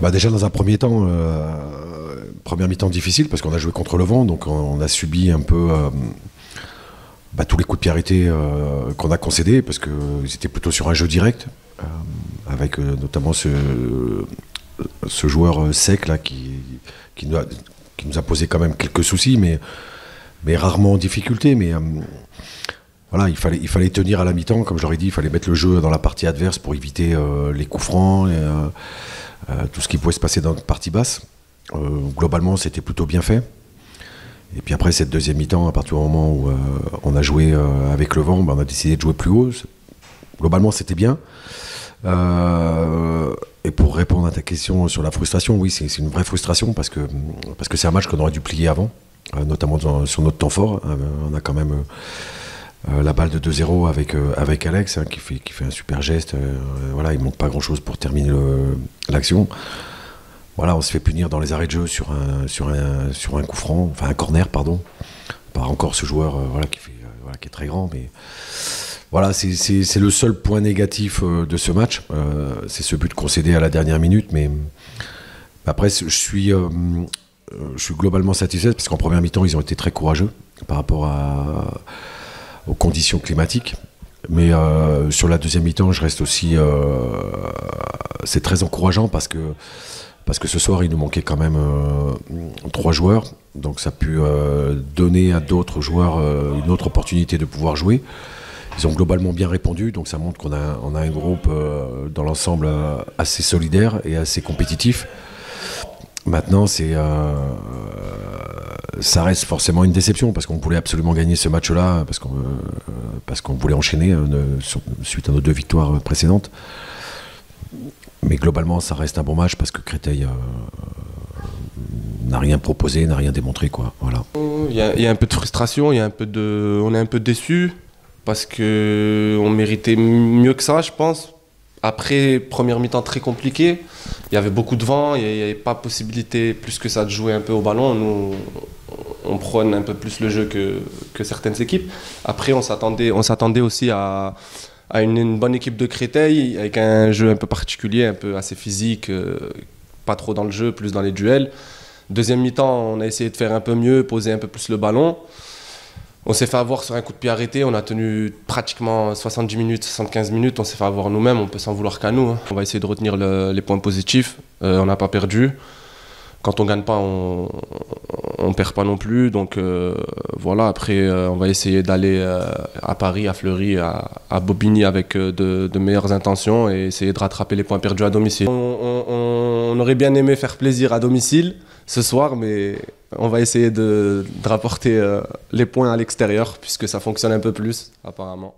Bah déjà dans un premier temps, première mi-temps difficile parce qu'on a joué contre le vent, donc on a subi un peu tous les coups de pied arrêtés qu'on a concédés parce qu'ils étaient plutôt sur un jeu direct, avec notamment ce joueur sec là qui nous a posé quand même quelques soucis, mais rarement en difficulté. Mais voilà, il fallait tenir à la mi-temps, comme je l'aurais dit, il fallait mettre le jeu dans la partie adverse pour éviter les coups francs, tout ce qui pouvait se passer dans notre partie basse. Globalement, c'était plutôt bien fait. Et puis après, cette deuxième mi-temps, à partir du moment où on a joué avec le vent, on a décidé de jouer plus haut. Globalement, c'était bien. Et pour répondre à ta question sur la frustration, oui, c'est une vraie frustration parce que c'est un match qu'on aurait dû plier avant, notamment sur notre temps fort. On a quand même la balle de 2-0 avec Alex, qui fait un super geste. Voilà, il manque pas grand-chose pour terminer l'action. Voilà, on se fait punir dans les arrêts de jeu sur un coup franc, enfin un corner, pardon, par encore ce joueur voilà, qui est très grand, mais voilà, c'est le seul point négatif de ce match. C'est ce but concédé à la dernière minute, mais après, je suis globalement satisfait parce qu'en première mi-temps, ils ont été très courageux par rapport aux conditions climatiques. Mais sur la deuxième mi-temps, je reste aussi. C'est très encourageant parce que ce soir, il nous manquait quand même 3 joueurs. Donc ça a pu donner à d'autres joueurs une autre opportunité de pouvoir jouer. Ils ont globalement bien répondu, donc ça montre qu'on a un groupe dans l'ensemble assez solidaire et assez compétitif. Maintenant, ça reste forcément une déception parce qu'on voulait absolument gagner ce match-là, parce qu'on voulait enchaîner suite à nos 2 victoires précédentes. Mais globalement, ça reste un bon match parce que Créteil n'a rien proposé, n'a rien démontré, quoi. Voilà. Il y a un peu de frustration, on est un peu déçus parce qu'on méritait mieux que ça, je pense. Après, première mi-temps très compliquée, il y avait beaucoup de vent, il n'y avait pas possibilité plus que ça de jouer un peu au ballon. Nous, on prône un peu plus le jeu que certaines équipes. Après, on s'attendait aussi à une bonne équipe de Créteil, avec un jeu un peu particulier, un peu assez physique, pas trop dans le jeu, plus dans les duels. Deuxième mi-temps, on a essayé de faire un peu mieux, poser un peu plus le ballon. On s'est fait avoir sur un coup de pied arrêté, on a tenu pratiquement 70 minutes, 75 minutes, on s'est fait avoir nous-mêmes, on peut s'en vouloir qu'à nous. On va essayer de retenir les points positifs, on n'a pas perdu. Quand on gagne pas, on perd pas non plus, donc voilà, après on va essayer d'aller à Paris, à Fleury, à Bobigny avec de meilleures intentions et essayer de rattraper les points perdus à domicile. On aurait bien aimé faire plaisir à domicile ce soir, mais on va essayer de rapporter les points à l'extérieur puisque ça fonctionne un peu plus apparemment.